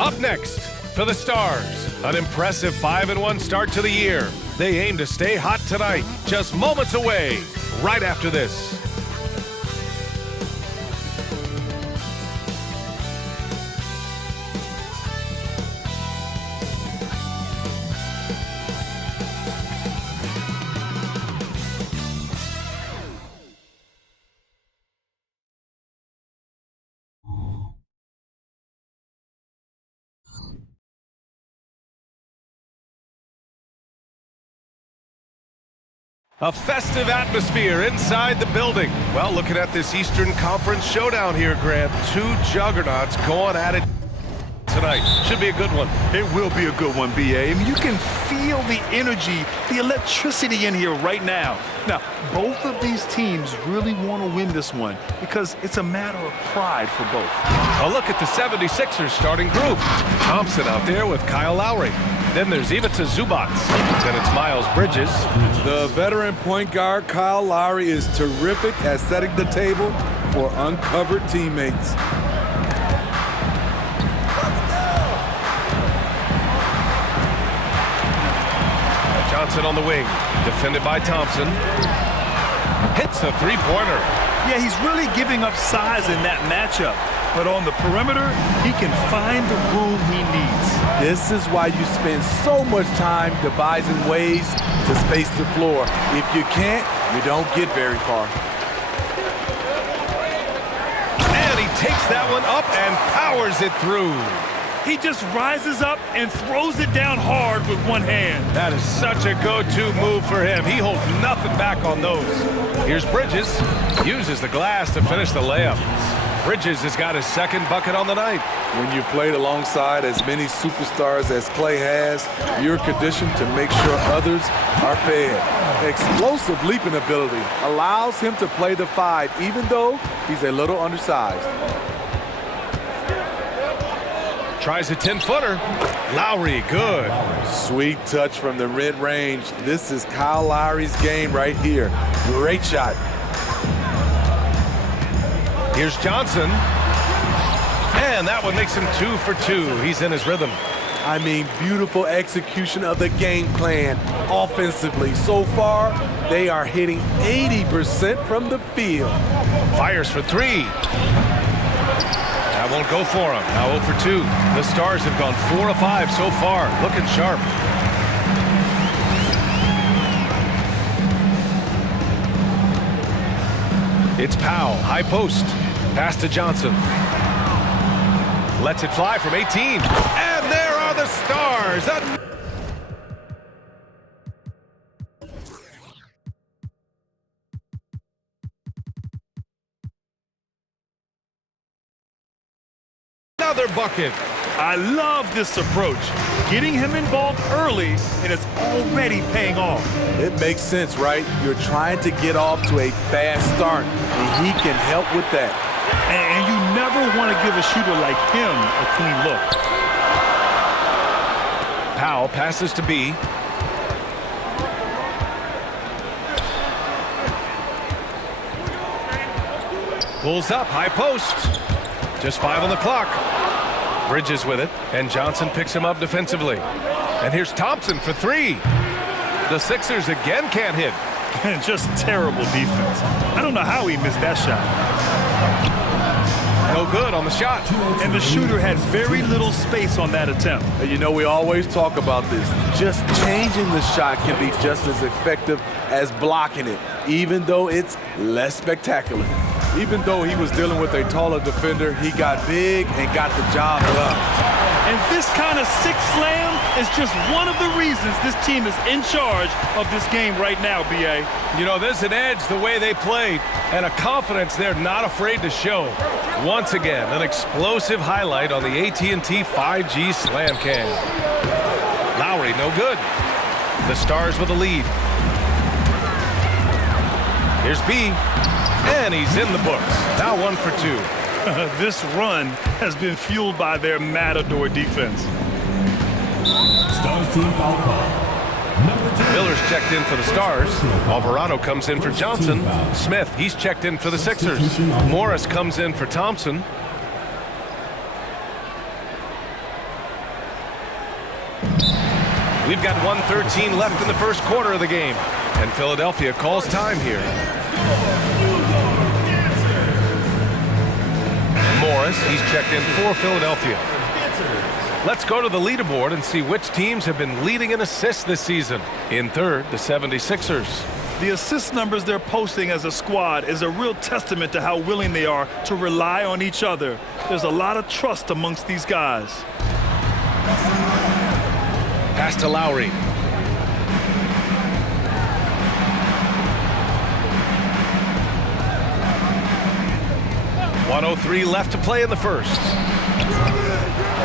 Up next, for the Stars, an impressive 5-1 start to the year. They aim to stay hot tonight, just moments away, right after this. A festive atmosphere inside the building. Well, looking at this Eastern Conference showdown here, Grant. Two juggernauts going at it tonight. Should be a good one. It will be a good one, B.A. I mean, you can feel the energy, the electricity in here right now. Now, both of these teams really want to win this one because it's a matter of pride for both. A look at the 76ers starting group. Thompson out there with Kyle Lowry. Then there's Ivica Zubac. Then it's Miles Bridges. The veteran point guard, Kyle Lowry, is terrific at setting the table for uncovered teammates. Johnson on the wing, defended by Thompson. Hits a three-pointer. Yeah, he's really giving up size in that matchup. But on the perimeter, he can find the room he needs. This is why you spend so much time devising ways to space the floor. If you can't, you don't get very far. And he takes that one up and powers it through. He just rises up and throws it down hard with one hand. That is such a go-to move for him. He holds nothing back on those. Here's Bridges. Uses the glass to finish the layup. Bridges has got his second bucket on the night. When you played alongside as many superstars as Clay has, you're conditioned to make sure others are fed. Explosive leaping ability allows him to play the 5, even though he's a little undersized. Tries a 10-footer. Lowry, good. Sweet touch from the mid-range. This is Kyle Lowry's game right here. Great shot. Here's Johnson. And that one makes him 2 for 2. He's in his rhythm. I mean, beautiful execution of the game plan offensively. So far, they are hitting 80% from the field. Fires for 3. That won't go for him. Now 0 for 2. The Stars have gone 4 of 5 so far. Looking sharp. It's Powell, high post. Pass to Johnson. Lets it fly from 18. And there are the Stars. Another bucket. I love this approach. Getting him involved early, and it's already paying off. It makes sense, right? You're trying to get off to a fast start, and he can help with that. And you never want to give a shooter like him a clean look. Powell passes to B. Pulls up, high post. Just 5 on the clock. Bridges with it, and Johnson picks him up defensively. And here's Thompson for 3. The Sixers again can't hit. Just terrible defense. I don't know how he missed that shot. No good on the shot. And the shooter had very little space on that attempt. You know, we always talk about this. Just changing the shot can be just as effective as blocking it, even though it's less spectacular. Even though he was dealing with a taller defender, he got big and got the job done. And this kind of sick slam is just one of the reasons this team is in charge of this game right now, B.A. You know, there's an edge the way they played and a confidence they're not afraid to show. Once again, an explosive highlight on the AT&T 5G Slam Cam. Lowry, no good. The Stars with a lead. Here's B. And he's in the books. Now 1 for 2. This run has been fueled by their Matador defense. Stars team foul call. Miller's checked in for the Stars. Alvarado comes in for Johnson. Smith, he's checked in for the Sixers. Morris comes in for Thompson. We've got 1:13 left in the first quarter of the game, and Philadelphia calls time here. Morris, he's checked in for Philadelphia. Let's go to the leaderboard and see which teams have been leading in assists this season. In third, the 76ers. The assist numbers they're posting as a squad is a real testament to how willing they are to rely on each other. There's a lot of trust amongst these guys. Pass to Lowry. .103 left to play in the first.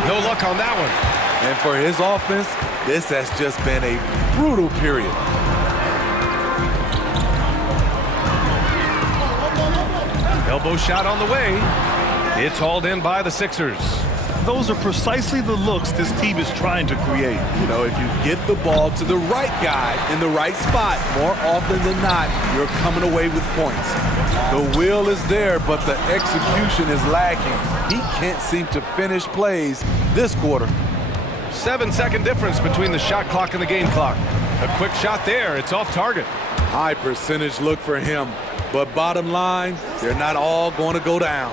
No luck on that one. And for his offense, this has just been a brutal period. Elbow shot on the way. It's hauled in by the Sixers. Those are precisely the looks this team is trying to create. You know, if you get the ball to the right guy in the right spot, more often than not, you're coming away with points. The will is there, but the execution is lacking. He can't seem to finish plays this quarter. 7-second difference between the shot clock and the game clock. A quick shot there. It's off target. High percentage look for him. But bottom line, they're not all going to go down.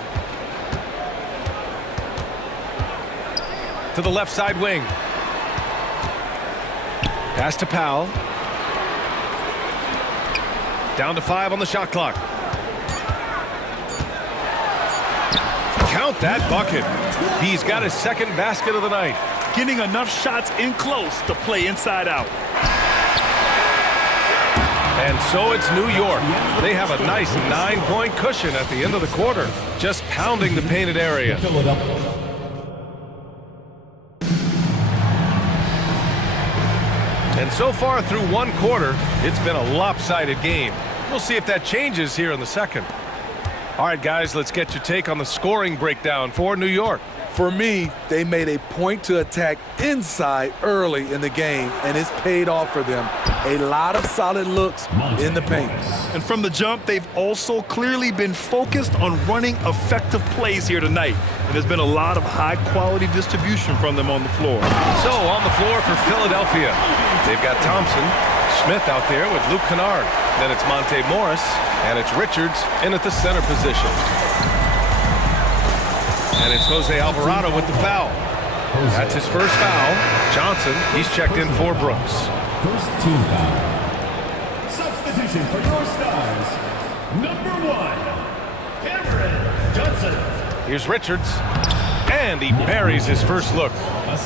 To the left side wing. Pass to Powell. Down to 5 on the shot clock. Count that bucket. He's got his second basket of the night. Getting enough shots in close to play inside out. And so it's New York. They have a nice 9-point cushion at the end of the quarter, just pounding the painted area. And so far through one quarter, it's been a lopsided game. We'll see if that changes here in the second. All right, guys, let's get your take on the scoring breakdown for New York. For me, they made a point to attack inside early in the game, and it's paid off for them. A lot of solid looks in the paint. And from the jump, they've also clearly been focused on running effective plays here tonight. And there's been a lot of high-quality distribution from them on the floor. So, on the floor for Philadelphia, they've got Thompson, Smith out there with Luke Kennard. Then it's Monte Morris, and it's Richards in at the center position. And it's Jose Alvarado with the foul. That's his first foul. Johnson, he's checked in for Brooks. First team foul. Substitution for your stars. Number 1, Cameron Johnson. Here's Richards. And he buries his first look.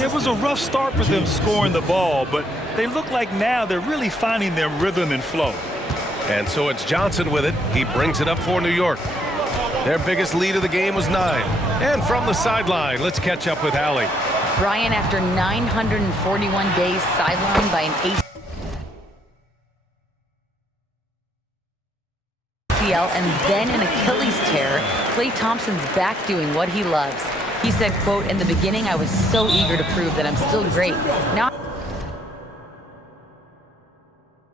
It was a rough start for them scoring the ball, but they look like now they're really finding their rhythm and flow. And so it's Johnson with it. He brings it up for New York. Their biggest lead of the game was 9. And from the sideline, let's catch up with Allie. Brian, after 941 days sidelined by an ACL and then an Achilles tear, Klay Thompson's back doing what he loves. He said, quote, "In the beginning, I was so eager to prove that I'm still great. Now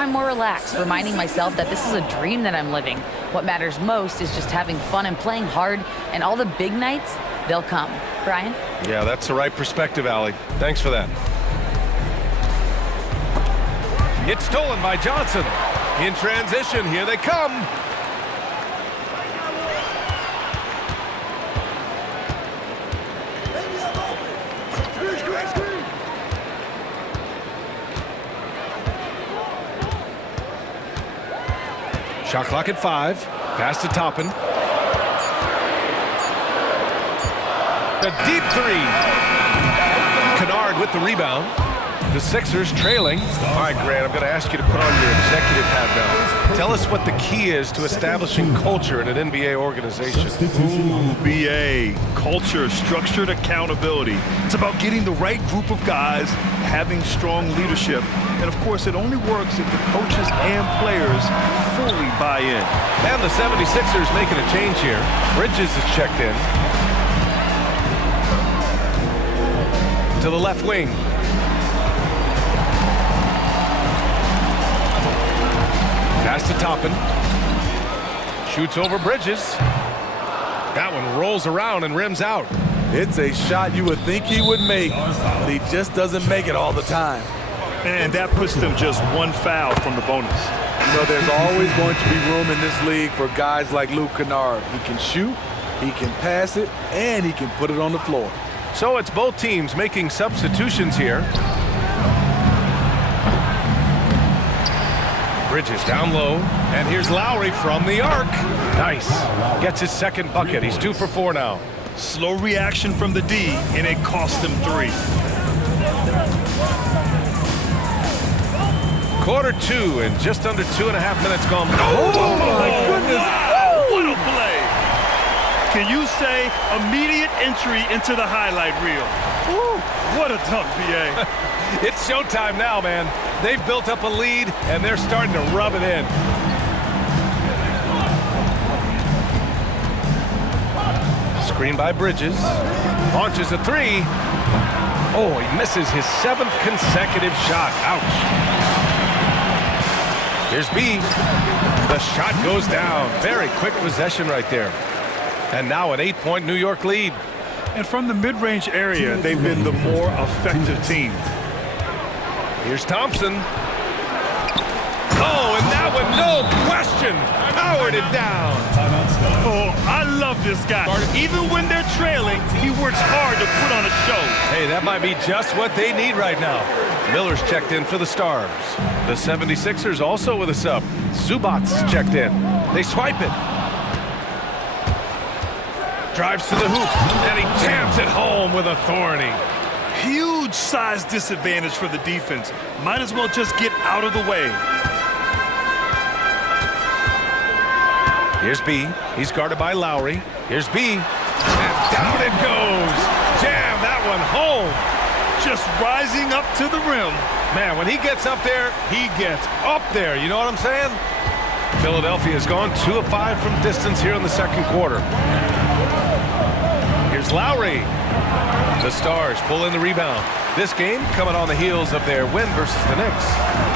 I'm more relaxed, reminding myself that this is a dream that I'm living. What matters most is just having fun and playing hard, and all the big nights, they'll come." Brian? Yeah, that's the right perspective, Allie. Thanks for that. It's stolen by Johnson. In transition, here they come. Shot clock at 5. Pass to Toppin. A deep 3. Kennard with the rebound. The Sixers trailing. All right, Grant, I'm going to ask you to put on your executive hat now. Tell us what the key is to establishing culture in an NBA organization. Ooh, BA. Culture, structured accountability. It's about getting the right group of guys, having strong leadership. And, of course, it only works if the coaches and players fully buy in. And the 76ers making a change here. Bridges is checked in. To the left wing. Pass to Toppin. Shoots over Bridges. That one rolls around and rims out. It's a shot you would think he would make, but he just doesn't make it all the time. And that puts them just one foul from the bonus. You know, there's always going to be room in this league for guys like Luke Kennard. He can shoot, he can pass it, and he can put it on the floor. So it's both teams making substitutions here. Bridges down low, and here's Lowry from the arc. Nice. Gets his second bucket. He's 2 for 4 now. Slow reaction from the D, and it cost him 3. Quarter 2 and just under 2.5 minutes gone. Oh my goodness! Wow, what a play! Can you say immediate entry into the highlight reel? Woo, what a dunk, B.A. It's showtime now, man. They've built up a lead, and they're starting to rub it in. Screen by Bridges. Launches a 3. Oh, he misses his 7th consecutive shot. Ouch. Here's B. The shot goes down. Very quick possession right there. And now an 8-point New York lead. And from the mid-range area, they've been the more effective team. Here's Thompson. Oh, and that one, no question, powered it down. Oh, I love this guy. Even when they're trailing, he works hard to put on a show. Hey, that might be just what they need right now. Miller's checked in for the Stars. The 76ers also with a sub. Zubac's checked in. They swipe it. Drives to the hoop, and he jams it home with authority. Huge size disadvantage for the defense. Might as well just get out of the way. Here's B. He's guarded by Lowry. Here's B. And down it goes. Jam that one home. Just rising up to the rim. Man, when he gets up there, he gets up there. You know what I'm saying? Philadelphia has gone 2 of 5 from distance here in the second quarter. Here's Lowry. The Stars pull in the rebound. This game coming on the heels of their win versus the Knicks.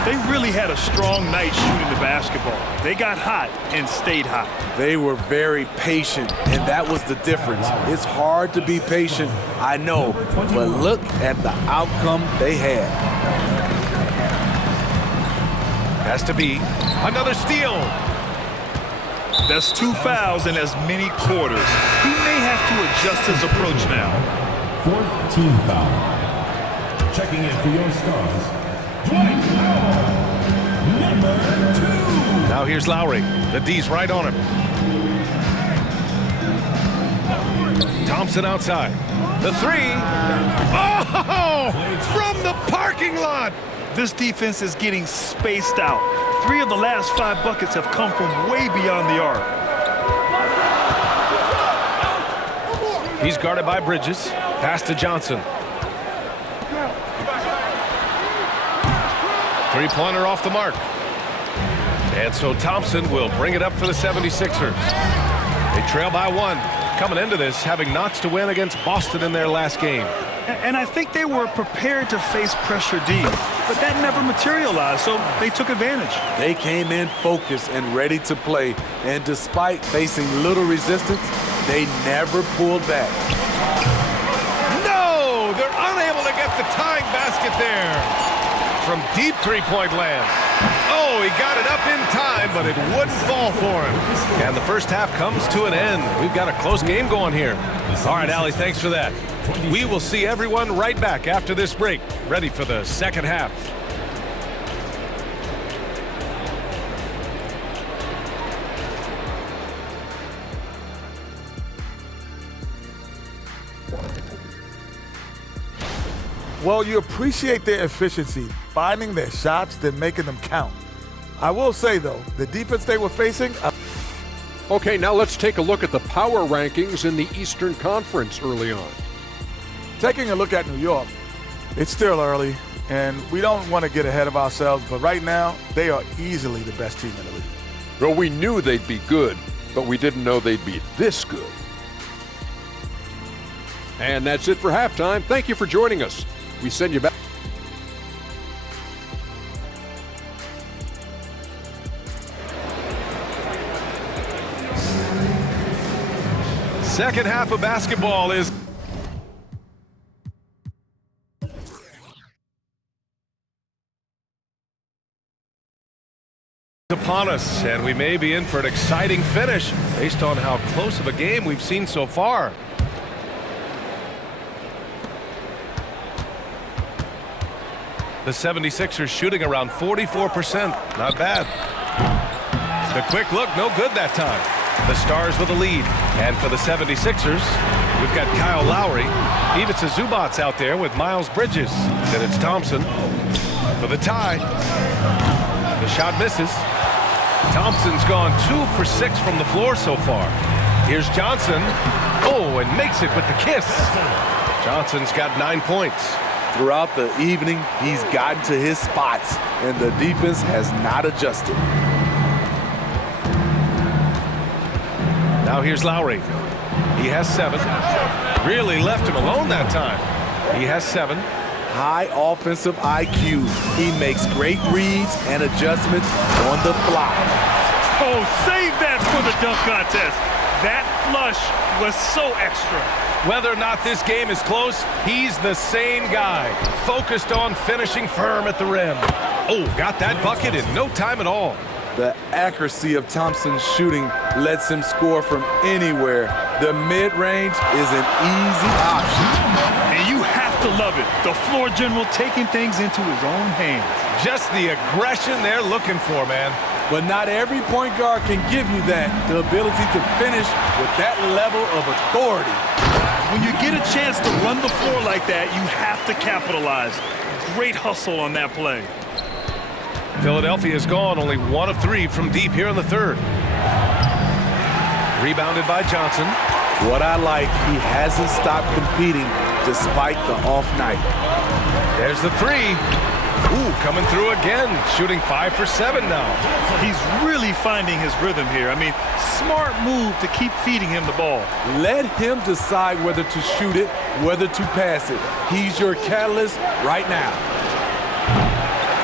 They really had a strong night shooting the basketball. They got hot and stayed hot. They were very patient, and that was the difference. It's hard to be patient, I know, but look at the outcome they had. Has to be another steal. That's 2 fouls in as many quarters. He may have to adjust his approach now. 4th team foul. Checking in for your Stars, Dwight Howard, number 2. Now here's Lowry. The D's right on him. Thompson outside. The 3. Oh! From the parking lot! This defense is getting spaced out. 3 of the last 5 buckets have come from way beyond the arc. He's guarded by Bridges. Pass to Johnson. 3-pointer off the mark. And so Thompson will bring it up for the 76ers. They trail by 1. Coming into this, having knots to win against Boston in their last game. And I think they were prepared to face pressure D, but that never materialized, so they took advantage. They came in focused and ready to play, and despite facing little resistance, they never pulled back. No! They're unable to get the tying basket there. From deep 3-point land. Oh, he got it up in time, but it wouldn't fall for him. And the first half comes to an end. We've got a close game going here. All right, Allie, thanks for that. We will see everyone right back after this break, ready for the second half. Well, you appreciate their efficiency, finding their shots, then making them count. I will say, though, the defense they were facing... Okay, now let's take a look at the power rankings in the Eastern Conference early on. Taking a look at New York, it's still early, and we don't want to get ahead of ourselves, but right now, they are easily the best team in the league. Well, we knew they'd be good, but we didn't know they'd be this good. And that's it for halftime. Thank you for joining us. We send you back. Second half of basketball is upon us, and we may be in for an exciting finish based on how close of a game we've seen so far. The 76ers shooting around 44%. Not bad. The quick look, no good that time. The Stars with a lead. And for the 76ers, we've got Kyle Lowry. Ivica Zubac's out there with Miles Bridges. Then it's Thompson for the tie. The shot misses. Thompson's gone 2 for 6 from the floor so far. Here's Johnson. Oh, and makes it with the kiss. Johnson's got 9 points. Throughout the evening, he's gotten to his spots, and the defense has not adjusted. Now here's Lowry. He has 7. Really left him alone that time. He has 7. High offensive IQ. He makes great reads and adjustments on the fly. Oh, save that for the dunk contest. That flush was so extra. Whether or not this game is close, he's the same guy. Focused on finishing firm at the rim. Oh, got that bucket in no time at all. The accuracy of Thompson's shooting lets him score from anywhere. The mid-range is an easy option. And you have to love it. The floor general taking things into his own hands. Just the aggression they're looking for, man. But not every point guard can give you that, the ability to finish with that level of authority. When you get a chance to run the floor like that, you have to capitalize. Great hustle on that play. Philadelphia's gone only 1 of 3 from deep here in the third. Rebounded by Johnson. What I like, he hasn't stopped competing despite the off night. There's the 3. Ooh, coming through again, shooting 5 for 7 now. He's really finding his rhythm here. I mean, smart move to keep feeding him the ball. Let him decide whether to shoot it, whether to pass it. He's your catalyst right now.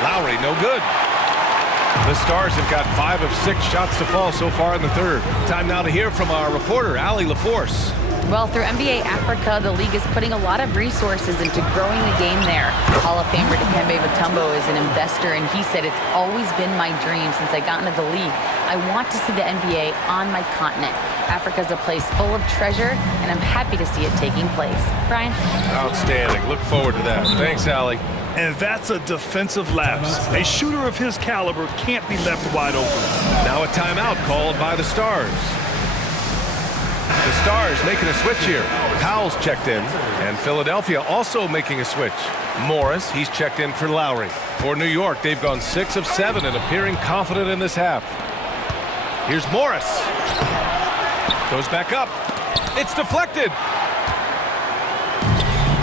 Lowry, no good. The Stars have got 5 of 6 shots to fall so far in the third. Time now to hear from our reporter, Allie LaForce. Well, through NBA Africa, the league is putting a lot of resources into growing the game there. Hall of Famer Dikembe Mutombo is an investor, and he said, "It's always been my dream since I got into the league. I want to see the NBA on my continent. Africa's a place full of treasure, and I'm happy to see it taking place." Brian? Outstanding. Look forward to that. Thanks, Allie. And that's a defensive lapse. A shooter of his caliber can't be left wide open. Now a timeout called by the Stars. The Stars making a switch here. Powell's checked in, and Philadelphia also making a switch. Morris, he's checked in for Lowry. For New York, they've gone 6 of 7 and appearing confident in this half. Here's Morris. Goes back up. It's deflected.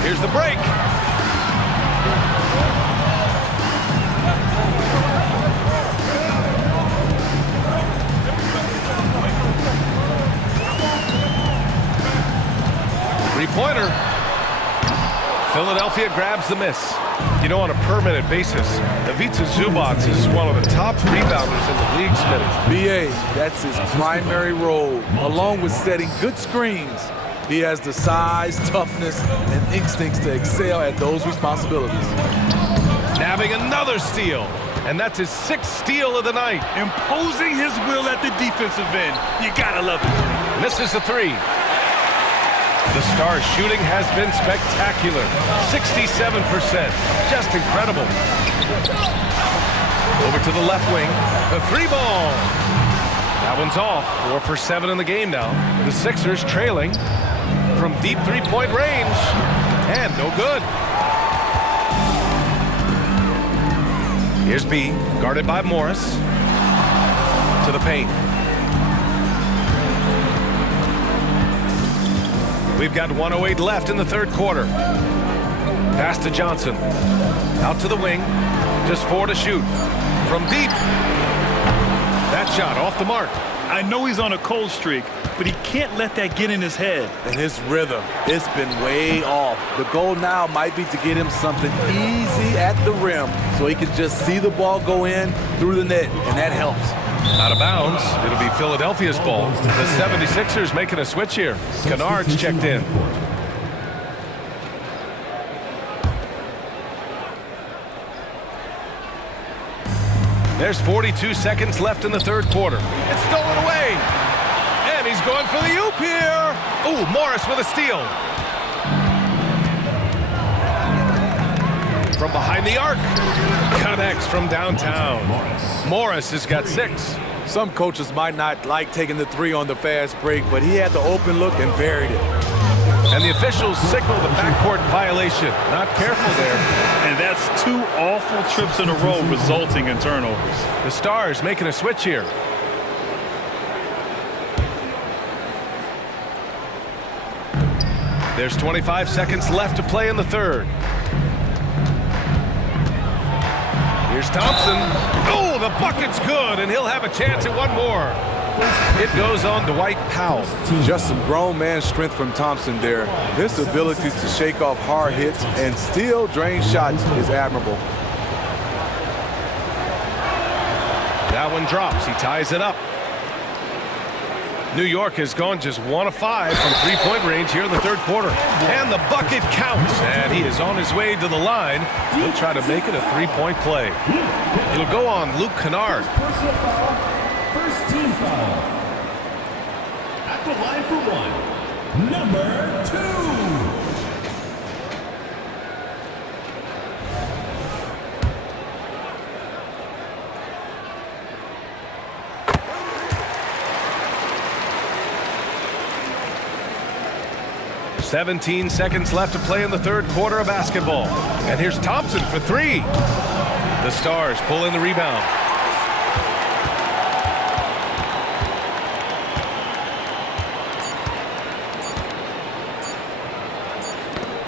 Here's the break. Three-pointer. Philadelphia grabs the miss. You know, on a permanent basis, Ivica Zubac is one of the top rebounders in the league, Smitty. BA, that's his primary role, along with setting good screens. He has the size, toughness, and instincts to excel at those responsibilities. Nabbing another steal, and that's his 6th steal of the night. Imposing his will at the defensive end. You gotta love it. Misses the 3. The Stars' shooting has been spectacular. 67%. Just incredible. Over to the left wing. The 3-ball. That one's off. 4 for 7 in the game now. The Sixers trailing from deep 3-point range. And no good. Here's B, guarded by Morris. To the paint. We've got 1:08 left in the third quarter. Pass to Johnson. Out to the wing. Just 4 to shoot. From deep. That shot off the mark. I know he's on a cold streak, but he can't let that get in his head. And his rhythm, it's been way off. The goal now might be to get him something easy at the rim so he can just see the ball go in through the net, and that helps. Out of bounds. It'll be Philadelphia's ball. The 76ers making a switch here. Kennard's checked in. There's 42 seconds left in the third quarter. It's stolen away. And he's going for the oop here. Ooh, Morris with a steal. From behind the arc. Connects from downtown. Morris has got 6. Some coaches might not like taking the 3 on the fast break, but he had the open look and buried it. And the officials signal the backcourt violation. Not careful there. And that's 2 awful trips in a row resulting in turnovers. The Stars making a switch here. There's 25 seconds left to play in the third. Here's Thompson. Oh, the bucket's good, and he'll have a chance at one more. It goes on Dwight Powell. Just some grown man strength from Thompson there. His ability to shake off hard hits and still drain shots is admirable. That one drops. He ties it up. New York has gone just 1 of 5 from three-point range here in the third quarter. And the bucket counts. And he is on his way to the line. He'll try to make it a three-point play. It'll go on Luke Kennard. First team foul. At the line for 1, number 2. "17 seconds left to play in the third quarter of basketball. And here's Thompson for 3. The Stars pull in the rebound.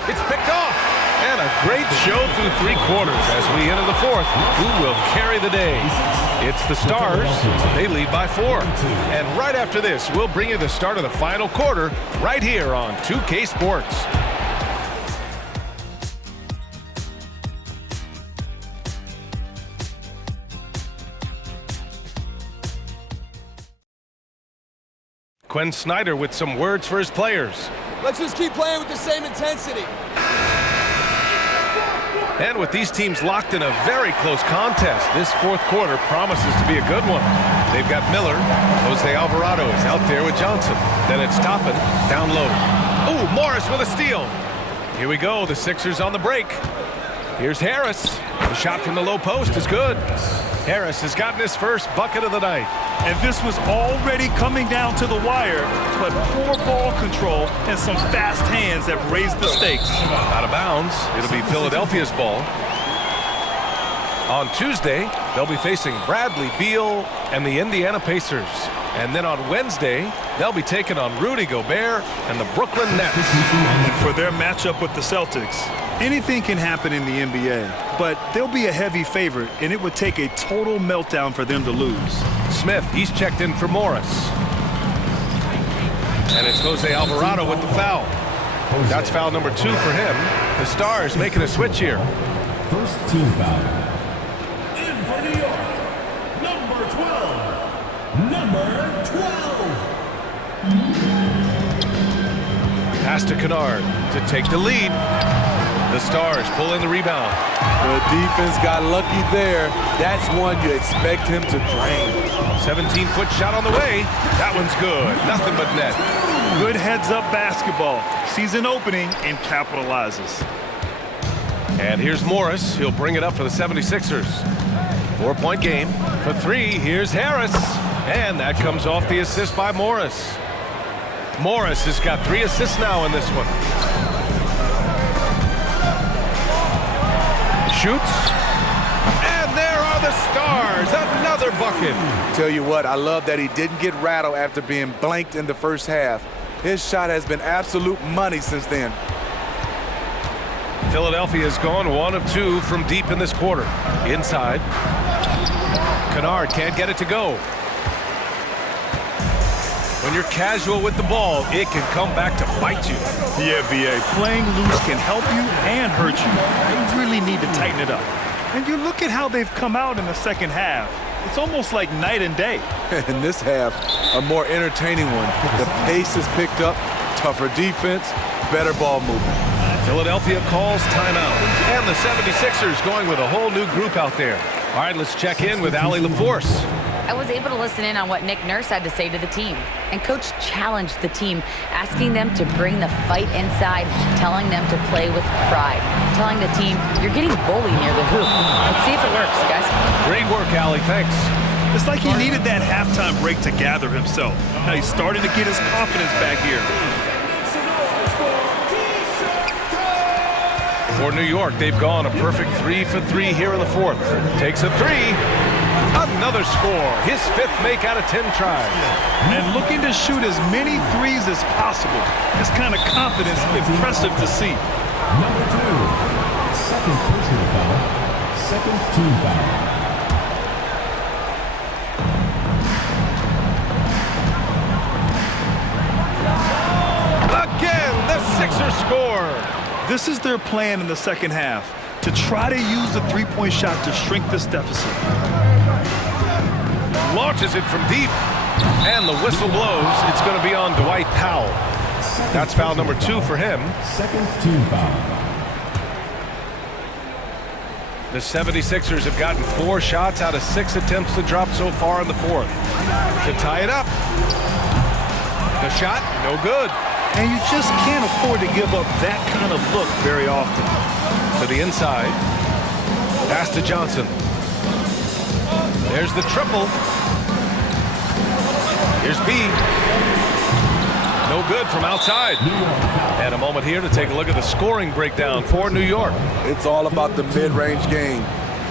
It's picked off. And a great show through 3 quarters as we enter the fourth. Who will carry the day? It's the Stars. They lead by 4. And right after this, we'll bring you the start of the final quarter right here on 2K Sports. Quinn Snyder with some words for his players. Let's just keep playing with the same intensity. And with these teams locked in a very close contest, this fourth quarter promises to be a good one. They've got Miller. Jose Alvarado is out there with Johnson. Then it's Toppin down low. Ooh, Morris with a steal. Here we go, the Sixers on the break. Here's Harris. The shot from the low post is good. Harris has gotten his first bucket of the night. And this was already coming down to the wire, but poor ball control and some fast hands have raised the stakes. Out of bounds. It'll be Philadelphia's ball. On Tuesday, they'll be facing Bradley Beal and the Indiana Pacers. And then on Wednesday, they'll be taking on Rudy Gobert and the Brooklyn Nets. And for their matchup with the Celtics, anything can happen in the NBA, but they'll be a heavy favorite, and it would take a total meltdown for them to lose. Smith, he's checked in for Morris. And it's Jose Alvarado with the foul. That's foul number 2 for him. The Stars making a switch here. First team foul. In for New York, number 12. Number 12. Pass to Kennard to take the lead. The Stars pull in the rebound. The defense got lucky there. That's one you expect him to drain. 17-foot shot on the way. That one's good. Nothing but net. Good heads-up basketball. Sees an opening and capitalizes. And here's Morris. He'll bring it up for the 76ers. 4-point game. For 3, here's Harris. And that comes off the assist by Morris. Morris has got 3 assists now in this one. Shoots. And there are the Stars. Another bucket. Tell you what, I love that he didn't get rattled after being blanked in the first half. His shot has been absolute money since then. Philadelphia has gone 1 of 2 from deep in this quarter. Inside. Kennard can't get it to go. When you're casual with the ball, it can come back to bite you. Yeah, B.A., playing loose can help you and hurt you. You really need to tighten it up. And you look at how they've come out in the second half. It's almost like night and day. In this half, a more entertaining one. The pace is picked up, tougher defense, better ball movement. Philadelphia calls timeout. And the 76ers going with a whole new group out there. All right, let's check in with Allie LaForce. I was able to listen in on what Nick Nurse had to say to the team. And Coach challenged the team, asking them to bring the fight inside, telling them to play with pride, telling the team, you're getting bullied near the hoop. Let's see if it works, guys. Great work, Allie. Thanks. It's like he needed that halftime break to gather himself. Now he's starting to get his confidence back here. For New York, they've gone a perfect 3 for 3 here in the fourth. Takes a three. Another score. His fifth make out of 10 tries. And looking to shoot as many threes as possible. This kind of confidence is impressive to see. Number 2, second personal foul, second team foul. Again, the Sixers score. This is their plan in the second half, to try to use the three-point shot to shrink this deficit. Launches it from deep, and the whistle blows. It's going to be on Dwight Powell. That's foul number 2 for him. Second team foul. The 76ers have gotten 4 shots out of 6 attempts to drop so far in the fourth. To tie it up. The shot, no good. And you just can't afford to give up that kind of look very often. To the inside. Pass to Johnson. There's the triple. Here's B. No good from outside. And a moment here to take a look at the scoring breakdown for New York. It's all about the mid-range game.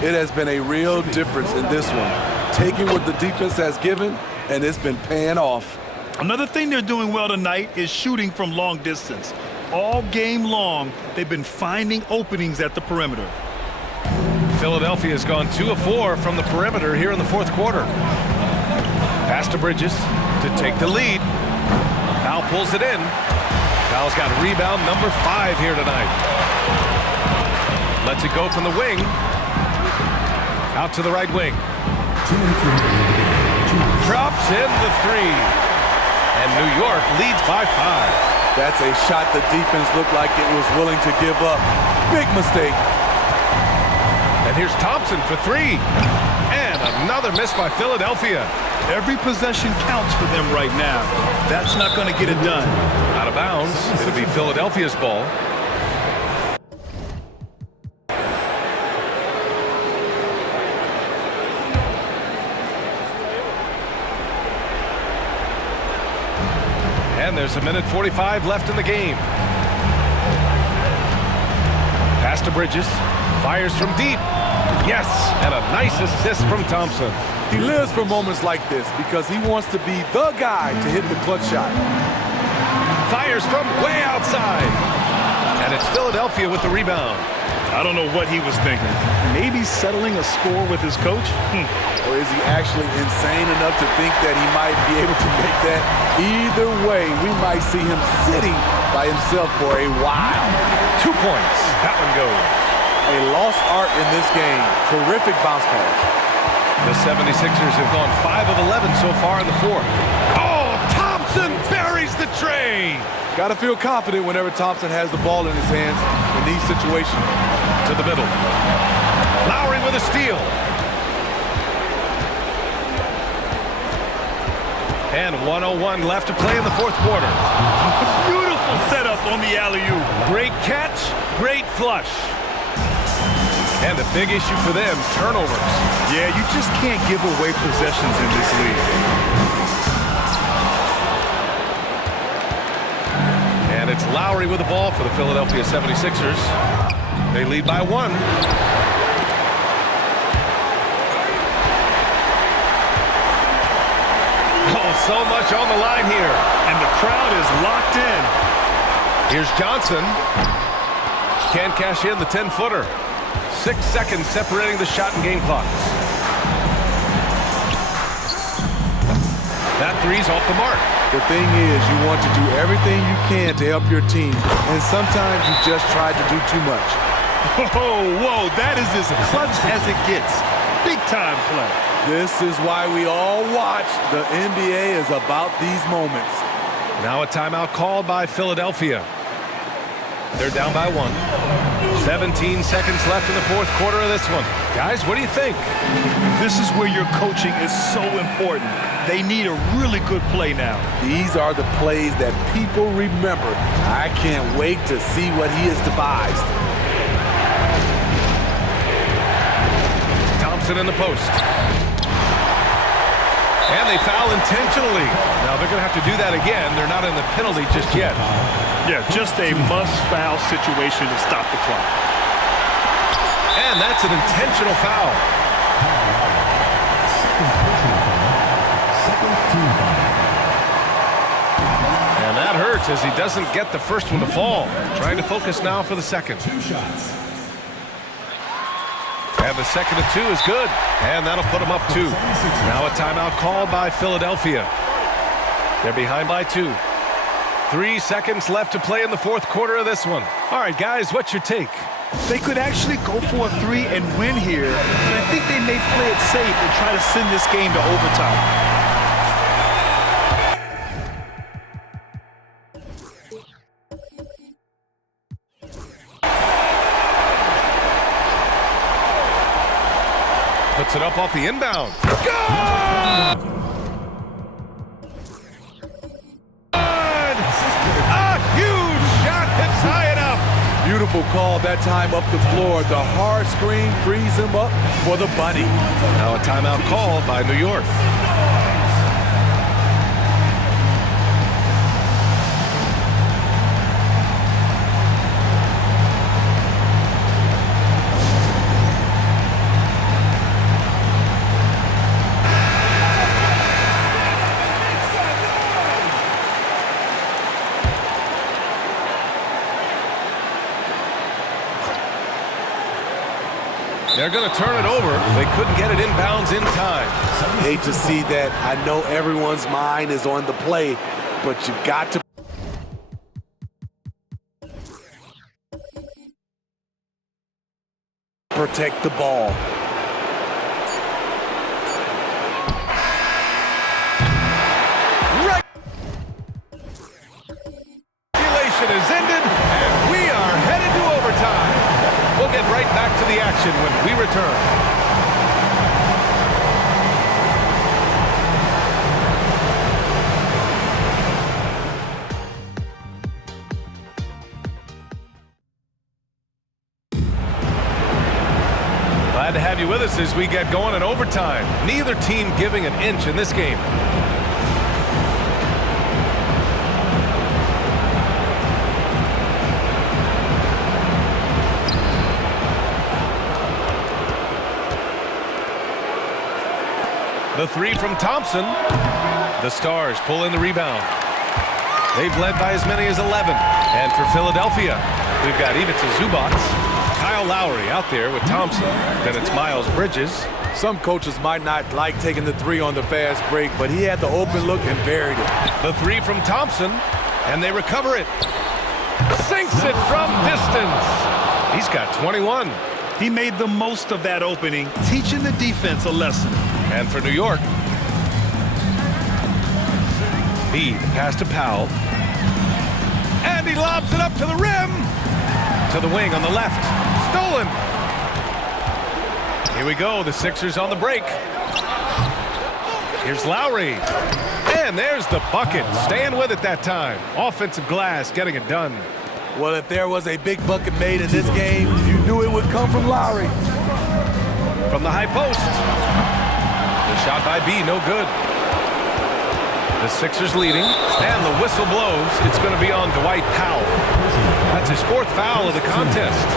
It has been a real difference in this one. Taking what the defense has given, and it's been paying off. Another thing they're doing well tonight is shooting from long distance. All game long, they've been finding openings at the perimeter. Philadelphia has gone 2 of 4 from the perimeter here in the fourth quarter. Pass to Bridges to take the lead. Powell pulls it in. Powell's got rebound number 5 here tonight. Lets it go from the wing. Out to the right wing. Drops in the 3. And New York leads by 5. That's a shot the defense looked like it was willing to give up. Big mistake. And here's Thompson for 3. And another miss by Philadelphia. Every possession counts for them right now. That's not going to get it done. Out of bounds. It'll be Philadelphia's ball. And there's a minute 45 left in the game. Pass to Bridges. Fires from deep. Yes, and a nice assist from Thompson. He lives for moments like this because he wants to be the guy to hit the clutch shot. Fires from way outside. And it's Philadelphia with the rebound. I don't know what he was thinking. Maybe settling a score with his coach? Or is he actually insane enough to think that he might be able to make that? Either way, we might see him sitting by himself for a while. 2 points. That one goes. A lost art in this game. Terrific bounce pass. The 76ers have gone 5 of 11 so far in the fourth. Oh, Thompson buries the tray. Got to feel confident whenever Thompson has the ball in his hands in these situations. To the middle. Lowry with a steal. And 1:01 left to play in the fourth quarter. Beautiful setup on the alley-oop. Great catch, great flush. And a big issue for them, turnovers. Yeah, you just can't give away possessions in this league. And it's Lowry with the ball for the Philadelphia 76ers. They lead by 1. Oh, so much on the line here. And the crowd is locked in. Here's Johnson. Can't cash in the 10-footer. 6 seconds separating the shot and game clock. That three's off the mark. The thing is, you want to do everything you can to help your team, and sometimes you just try to do too much. Whoa, that is as clutch as it gets. Big time play. This is why we all watch. The NBA is about these moments. Now a timeout called by Philadelphia. They're down by 1. 17 seconds left in the fourth quarter of this one. Guys, what do you think? This is where your coaching is so important. They need a really good play now. These are the plays that people remember. I can't wait to see what he has devised. Thompson in the post. And they foul intentionally. Now they're going to have to do that again. They're not in the penalty just yet. Yeah, just a must-foul situation to stop the clock. And that's an intentional foul. And that hurts as he doesn't get the first one to fall. Trying to focus now for the second. 2 shots. And the second of 2 is good. And that'll put them up 2. Now a timeout called by Philadelphia. They're behind by 2. 3 seconds left to play in the fourth quarter of this one. All right, guys, what's your take? They could actually go for a 3 and win here, but I think they may play it safe and try to send this game to overtime. Puts it up off the inbound. Good! A huge shot to tie it up. Beautiful call that time up the floor. The hard screen frees him up for the bunny. Now a timeout called by New York. They're going to turn it over. They couldn't get it inbounds in time. Hate to see that. I know everyone's mind is on the play, but you've got to protect the ball. Regulation is ended, and we are headed to overtime. We'll get right back to the action when we return. Glad to have you with us as we get going in overtime. Neither team giving an inch in this game. The 3 from Thompson. The Stars pull in the rebound. They've led by as many as 11. And for Philadelphia, we've got Ivica Zubac, Kyle Lowry out there with Thompson. Then it's Miles Bridges. Some coaches might not like taking the 3 on the fast break, but he had the open look and buried it. The 3 from Thompson, and they recover it. Sinks it from distance. He's got 21. He made the most of that opening, teaching the defense a lesson. And for New York, Bede pass to Powell. And he lobs it up to the rim. To the wing on the left. Stolen. Here we go. The Sixers on the break. Here's Lowry. And there's the bucket. Staying with it that time. Offensive glass getting it done. Well, if there was a big bucket made in this game, you knew it would come from Lowry. From the high post. The shot by B, no good. The Sixers leading, and the whistle blows. It's going to be on Dwight Powell. That's his 4th foul of the contest.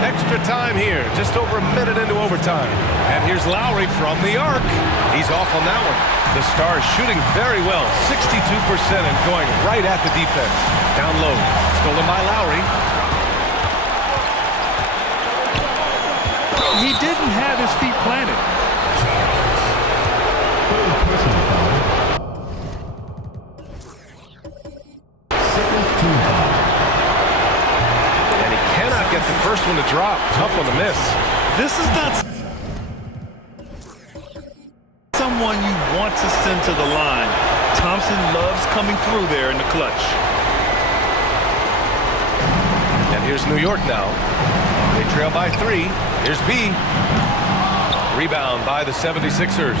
Extra time here, just over a minute into overtime. And here's Lowry from the arc. He's off on that one. The Stars shooting very well, 62% and going right at the defense. Down low, stolen by Lowry. He didn't have his feet planted. And he cannot get the first one to drop. Tough one to miss. This is not someone you want to send to the line. Thompson loves coming through there in the clutch. Here's New York now. They trail by 3. Here's B. Rebound by the 76ers.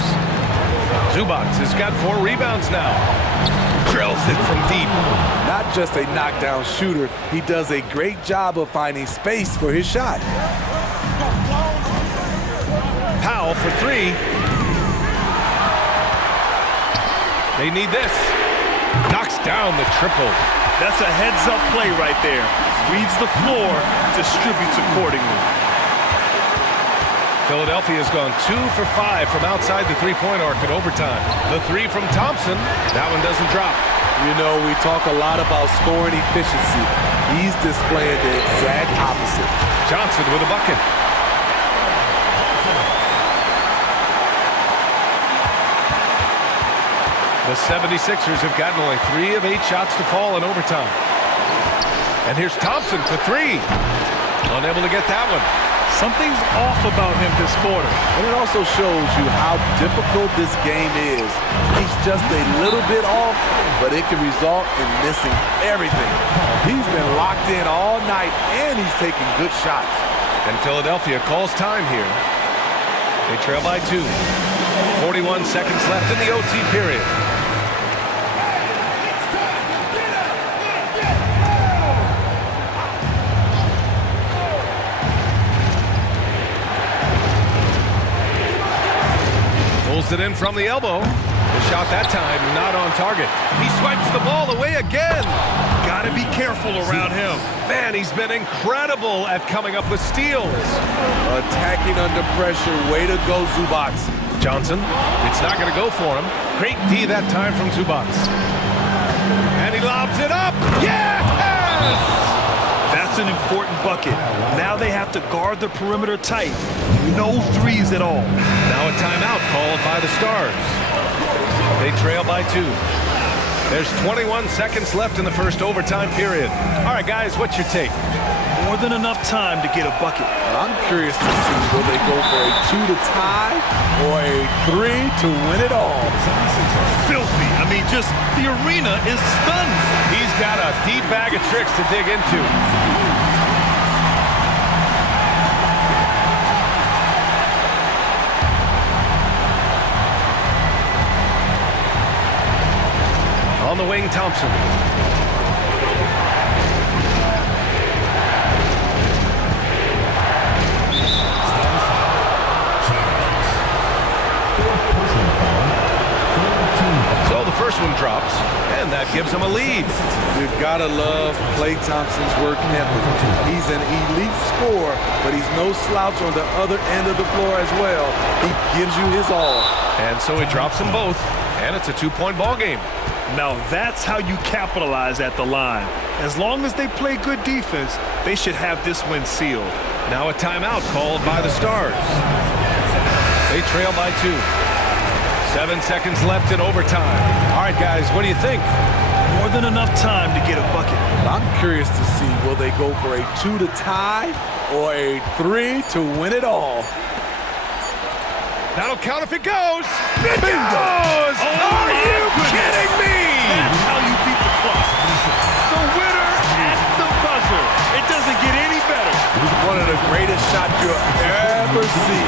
Zubac has got 4 rebounds now. Drills it from deep. Not just a knockdown shooter, he does a great job of finding space for his shot. Powell for 3. They need this. Knocks down the triple. That's a heads-up play right there. Reads the floor, distributes accordingly. Philadelphia has gone 2 for 5 from outside the three-point arc in overtime. The 3 from Thompson. That one doesn't drop. You know, we talk a lot about scoring efficiency. He's displaying the exact opposite. Johnson with a bucket. The 76ers have gotten only 3 of 8 shots to fall in overtime. And here's Thompson for 3. Unable to get that one. Something's off about him this quarter. And it also shows you how difficult this game is. He's just a little bit off, but it can result in missing everything. He's been locked in all night, and he's taking good shots. And Philadelphia calls time here. They trail by 2. 41 seconds left in the OT period. Pulls it in from the elbow. The shot that time not on target. He swipes the ball away again. Gotta be careful around him. Man, he's been incredible at coming up with steals. Attacking under pressure. Way to go, Zubac. Johnson, it's not going to go for him. Great D that time from Zubac. And he lobs it up. Yes! That's an important bucket. Now they have to guard the perimeter tight. No threes at all. Now a timeout called by the Stars. They trail by 2. There's 21 seconds left in the first overtime period. All right, guys, what's your take? More than enough time to get a bucket. But I'm curious to see, will they go for a 2 to tie or a 3 to win it all? Filthy. I mean, just the arena is stunned. He's got a deep bag of tricks to dig into. On the wing, Thompson. So the first one drops, and that gives him a lead. You've got to love Klay Thompson's work ethic. He's an elite scorer, but he's no slouch on the other end of the floor as well. He gives you his all. And so he drops them both, and it's a 2-point ball game. Now that's how you capitalize at the line. As long as they play good defense, they should have this win sealed. Now a timeout called by the Stars. They trail by 2. 7 seconds left in overtime. All right, guys, what do you think? More than enough time to get a bucket. I'm curious to see, will they go for a 2 to tie or a 3 to win it all? That'll count if it goes. It goes! Are you kidding me? That's how you beat the clock. The winner at the buzzer. It doesn't get any better. One of the greatest shots you'll ever see.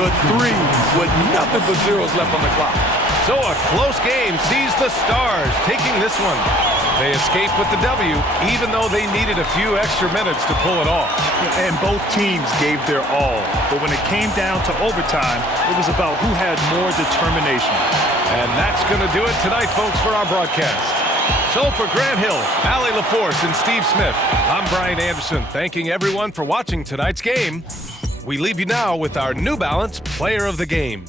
The 3 with nothing but zeros left on the clock. So a close game sees the Stars taking this one. They escape with the W, even though they needed a few extra minutes to pull it off. And both teams gave their all. But when it came down to overtime, it was about who had more determination. And that's going to do it tonight, folks, for our broadcast. So for Grant Hill, Allie LaForce, and Steve Smith, I'm Brian Anderson, thanking everyone for watching tonight's game. We leave you now with our New Balance Player of the Game.